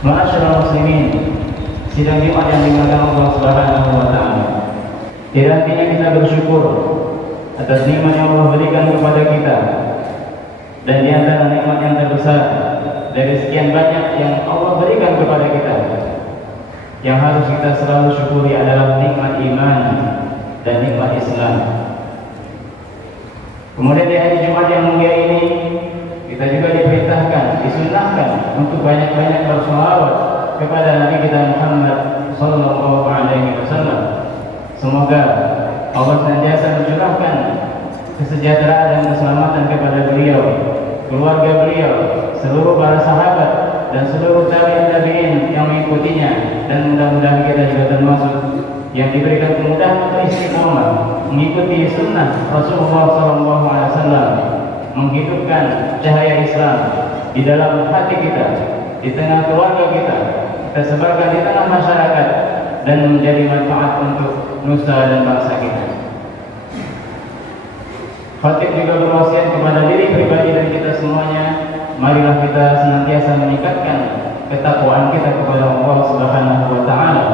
Ma'asyiral muslimin, sidang Jumat yang dimuliakan Allah Subhanahu wa taala. Tidak hentinya kita bersyukur atas nikmat yang Allah berikan kepada kita. Dan di antara nikmat yang terbesar dari sekian banyak yang Allah berikan kepada kita, yang harus kita selalu syukuri adalah nikmat iman dan nikmat Islam. Kemudian di hari Jumat yang mulia ini, kita juga diperintahkan, disunahkan untuk banyak-banyak bersolawat kepada Nabi kita Muhammad sallallahu alaihi wasallam. Semoga Allah senantiasa mencurahkan kesejahteraan dan keselamatan kepada beliau, keluarga beliau, seluruh para sahabat dan seluruh tabi'in tabi'in yang mengikutinya, dan mudah-mudahan kita juga termasuk yang diberikan kemudahan untuk istiqomah mengikuti sunnah Rasulullah SAW, menghidupkan cahaya Islam di dalam hati kita, di tengah keluarga kita, kita sebarkan di tengah masyarakat, dan menjadi manfaat untuk nusa dan bangsa kita. Khatib juga berwasiat kepada diri pribadi dan kita semuanya, marilah kita senantiasa meningkatkan ketakwaan kita kepada Allah Subhanahu wa taala,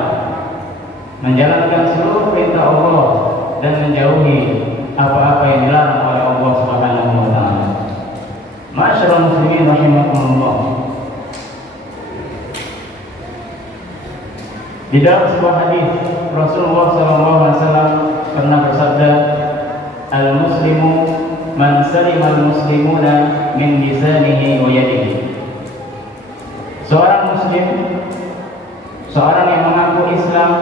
menjalankan seluruh perintah Allah dan menjauhi apa-apa yang dilarang oleh Allah Subhanahu wa taala. Ma'asyiral muslimin rahimakumullah. Di dalam sebuah hadis Rasulullah SAW pernah bersabda, "Al-muslimu man salima al-muslimuna min lisanihi wa yadihi." Seorang muslim, seorang yang mengaku Islam,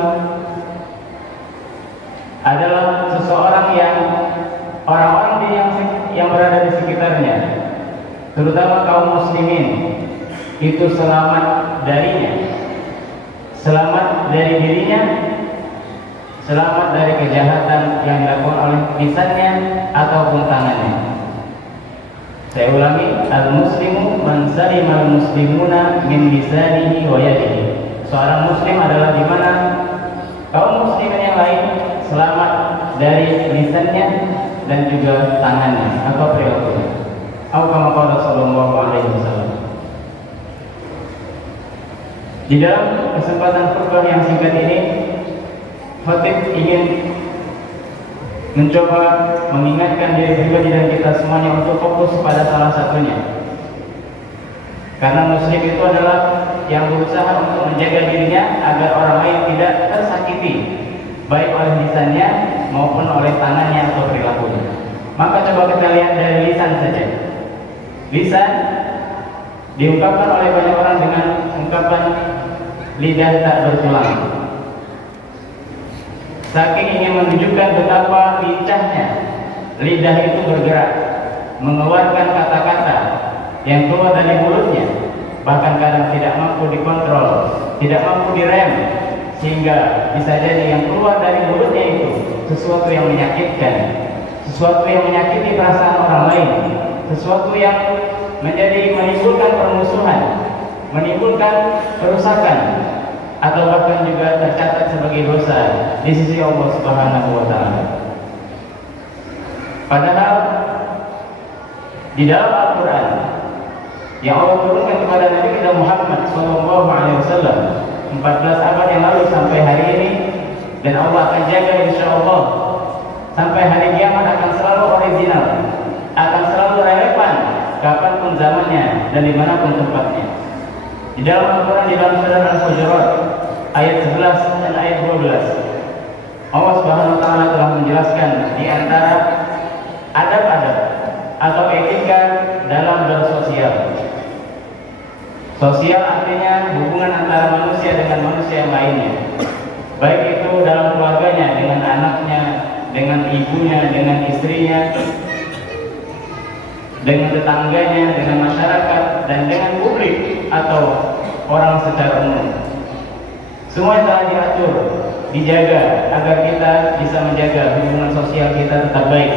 adalah seseorang yang orang-orang yang berada di sekitarnya, terutama kaum muslimin, itu selamat darinya, selamat dari dirinya, selamat dari kejahatan yang dilakukan oleh lisannya ataupun tangannya. Saya ulangi, al-muslimu man salima al-muslimuna min lisanihi wa yadihi. Seorang muslim adalah di mana kaum muslimin yang lain selamat dari lisannya dan juga tangannya atau perilakunya. Atau kama qala sallallahu alaihi wasallam. Di dalam kesempatan khutbah yang singkat ini, khatib ingin mencoba mengingatkan diri pribadi dan kita semuanya untuk fokus pada salah satunya. Karena muslim itu adalah yang berusaha untuk menjaga dirinya agar orang lain tidak tersakiti, baik oleh lisannya maupun oleh tangannya atau perilakunya. Maka coba kita lihat dari lisan saja. Lisan diungkapkan oleh banyak orang dengan ungkapan lidah tak bertulang. Saking ingin menunjukkan betapa lincahnya lidah itu bergerak, mengeluarkan kata-kata yang keluar dari mulutnya, bahkan kadang tidak mampu dikontrol, tidak mampu direm, sehingga bisa jadi yang keluar dari mulutnya itu sesuatu yang menyakitkan, sesuatu yang menyakiti perasaan orang lain, sesuatu yang menimbulkan permusuhan, menimbulkan kerusakan, atau bahkan juga tercatat sebagai dosa di sisi Allah Subhanahu wa taala. Padahal di dalam Al-Qur'an yang Allah turunkan kepada Nabi kita Muhammad sallallahu alaihi wasallam 14 abad yang lalu sampai hari ini, dan Allah akan jaga insyaallah sampai hari kiamat, akan selalu original, akan selalu relevan kapanpun zamannya dan dimanapun tempatnya. Di dalam Al-Quran, di dalam surah Al-Hujurat ayat 11 dan ayat 12, Allah Subhanahu wa taala telah menjelaskan di antara adab-adab atau etika dalam bersosial. Sosial artinya hubungan antara manusia dengan manusia yang lainnya, baik itu dalam keluarganya, dengan anaknya, dengan ibunya, dengan istrinya, dengan tetangganya, dengan masyarakat, dan dengan publik atau orang secara umum. Semua telah diatur, dijaga agar kita bisa menjaga hubungan sosial kita tetap baik.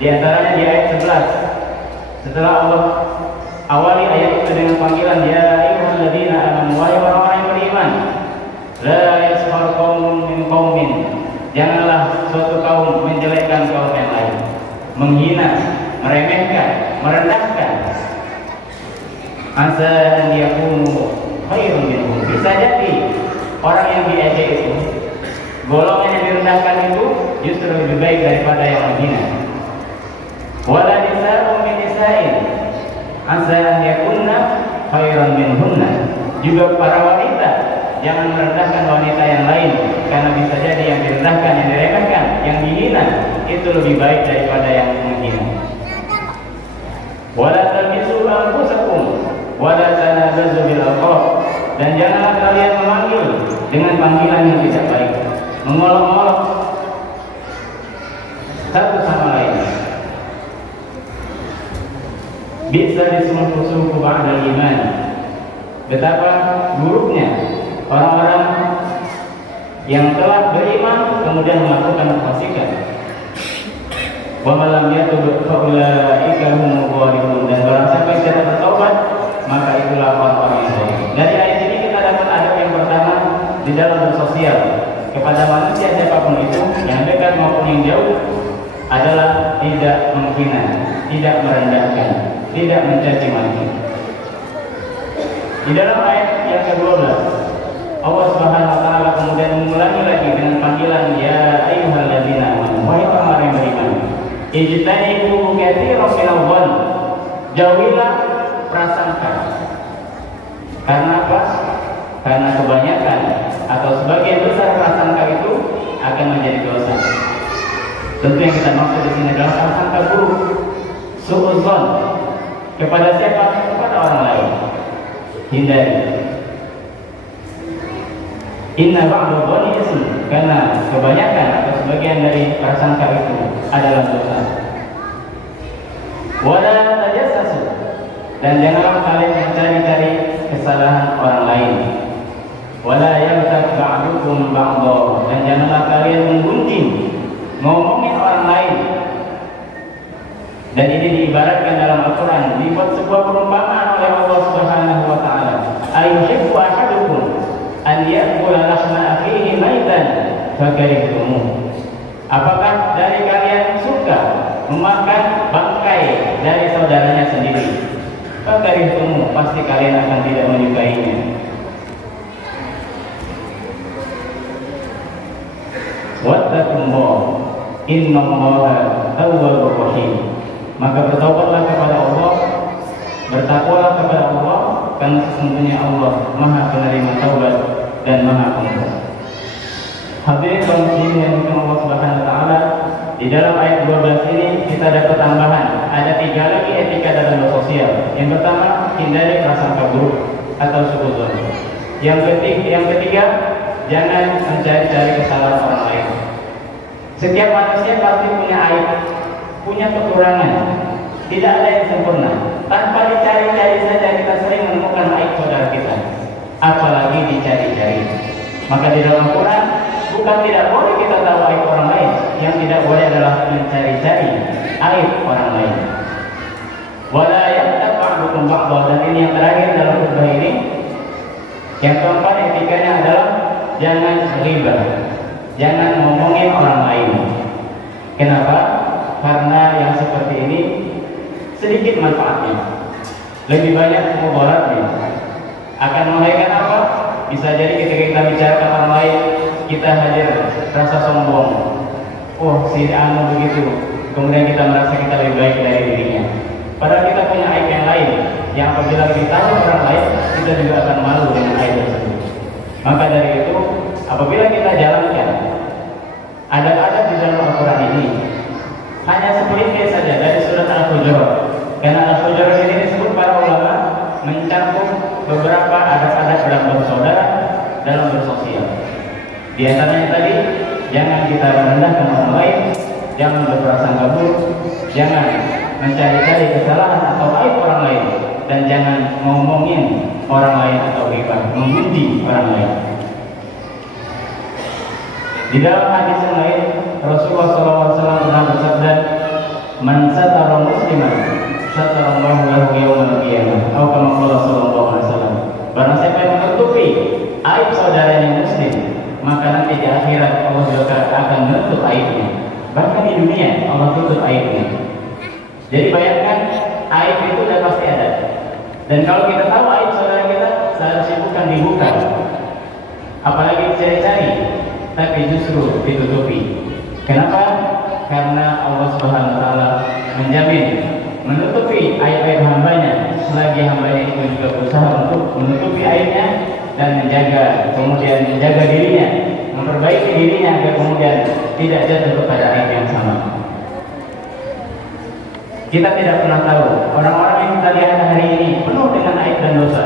Di antaranya di ayat 11, setelah Allah awali ayat itu dengan panggilan, ya ayyuhalladzina amanu, wahai orang-orang yang beriman, la yaskhar qaumun min qaumin, janganlah suatu kaum menjelekkan kaum yang lain, menghina, meremehkan, merendahkan. Asa an yakunu khairun minhum. Bisa jadi orang yang diejek itu, golongan yang direndahkan itu justru lebih baik daripada yang menghina. Wala nisa'un min nisa'in asa an yakunna khairan minhunna. Juga para wanita jangan merendahkan wanita yang lain, karena bisa jadi yang direndahkan, yang diremehkan, yang dihina itu lebih baik daripada yang menghina. Wala talbisu anfusakum wala tanabazu bil alqab. Dan janganlah kalian memanggil dengan panggilan yang tidak baik, mengolok-olok satu sama lain. Bisa disebut fusuq ba'dal iman. Betapa buruknya orang-orang yang telah beriman kemudian melakukan kefasikan. Wa man lam yatub fa ulaika humul zalimun. Dan barang siapa yang tidak bertobat, maka itulah orang-orang yang zalim. Dari ayat ini kita dapat adab yang pertama di dalam bersosial kepada manusia siapapun itu, yang dekat maupun yang jauh, adalah tidak menghina, tidak merendahkan, tidak mencaci maki. Di dalam ayat yang ke-12, Allah Subhanahu wa taala kemudian mengulangi lagi dengan panggilan ya ayyuhalladzina amanu, wahai orang yang beriman, ijtanibu katsiran minadh dhann, jauhilah prasangka. Karena apa? Karena kebanyakan atau sebagian besar prasangka itu akan menjadi dosa. Tentu yang kita maksud di sini adalah prasangka buruk, suudzon. Kepada siapa? Kepada orang lain. Hindari. Inna ba'du dhanni ism, karena kebanyakan atau sebagian dari prasangka itu adalah dosa. Wala tajassasu, dan janganlah kalian mencari-cari kesalahan orang lain. Wala yamtak ba'dukum ba'dha, dan janganlah kalian menggunjing, ngomongin orang lain. Dan ini diibaratkan dalam Al-Quran, dibuat sebuah perumpamaan oleh Allah Subhanahu wa taala. Ayuhibbu ahadukum an ya'kula lahma akhihi maitan fakarihtumuh. Apakah dari kalian suka memakan bangkai dari saudaranya sendiri? Fakarihtumuh, pasti kalian akan tidak menyukainya. Wattaqullah innallaha tawwabur rahim. Maka bertaubatlah kepada Allah, bertakwalah kepada Allah, karena sesungguhnya Allah Maha penerima taubat dan Maha Pengampun. Hadirin kaum muslimin yang dimuliakan Allah Subhanahu wa taala, di dalam ayat 12 ini kita dapat tambahan, ada 3 lagi etika dalam bersosial. Yang pertama, hindari prasangka buruk atau suudzon. Yang ketiga, jangan mencari-cari kesalahan orang lain. Setiap manusia pasti punya aib, punya kekurangan, tidak ada yang sempurna. Tanpa dicari-cari saja kita sering menemukan aib saudara kita, apalagi dicari-cari. Maka di dalam Quran bukan tidak boleh kita tahu aib orang lain, yang tidak boleh adalah mencari-cari aib orang lain. Wala yamtak ba'dukum ba'dha, dan ini yang terakhir dalam khutbah ini. Yang keempat etikanya adalah jangan ghibah, jangan ngomongin orang lain. Kenapa? Karena yang seperti ini sedikit manfaatnya, lebih banyak mudaratnya. Akan melahirkan apa? Bisa jadi ketika kita bicara orang lain, kita hadir rasa sombong. Oh, si anu begitu. Kemudian kita merasa kita lebih baik dari dirinya. Padahal kita punya aib yang lain, yang apabila kita tahu orang lain, kita juga akan malu dengan aib tersebut. Maka dari itu, apabila kita jalankan adab-adab di dalam Al-Quran ini, hanya sepelintir saja dari surat Al-Hujurat. Karena Al-Hujurat ini disebut para ulama mencakup beberapa adab-adab dalam bersaudara, dalam bersosial. Di antaranya tadi, jangan kita merendahkan orang lain, jangan berprasangka buruk, jangan mencari-cari kesalahan atau aib orang lain, dan jangan ngomongin orang lain atau ghibah, memuji orang lain. Di dalam hadis yang lain, Rasulullah SAW pernah bersabda, "Man satara musliman, satarallahu lahu yaumal qiyamah." Atau kama qala sallallahu alaihi wasallam. Barang siapa yang menutupi aib saudaranya muslim, maka nanti di akhirat Allah juga akan menutup aibnya. Bahkan di dunia Allah tutup aibnya. Jadi bayangkan, aib itu sudah pasti ada. Dan kalau kita tahu aib saudara kita, seharusnya bukan akan dibuka, apalagi dicari-cari, tapi justru ditutupi. Kenapa? Karena Allah Subhanahu wa taala menjamin menutupi aib-aib hambanya selagi hambanya itu juga berusaha untuk menutupi aibnya dan kemudian menjaga dirinya, memperbaiki dirinya agar kemudian tidak jatuh kepada aib yang sama. Kita tidak pernah tahu orang-orang yang kita lihat hari ini penuh dengan aib dan dosa,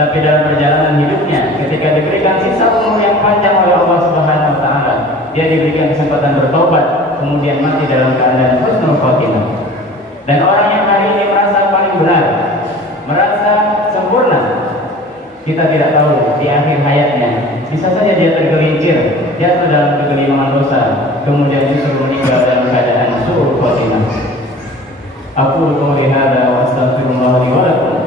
tapi dalam perjalanan hidupnya ketika diberikan sisa umur yang panjang oleh Allah Subhanahu wa taala, dia diberikan kesempatan bertobat, kemudian mati dalam keadaan husnul khotimah. Dan orang yang hari ini merasa paling benar, merasa sempurna, kita tidak tahu di akhir hayatnya bisa saja dia tergelincir, jatuh dalam kegelimangan dosa, kemudian justru meninggal dalam keadaan su'ul khotimah. Aku qouli hadza wa astaghfirullah li wa lakum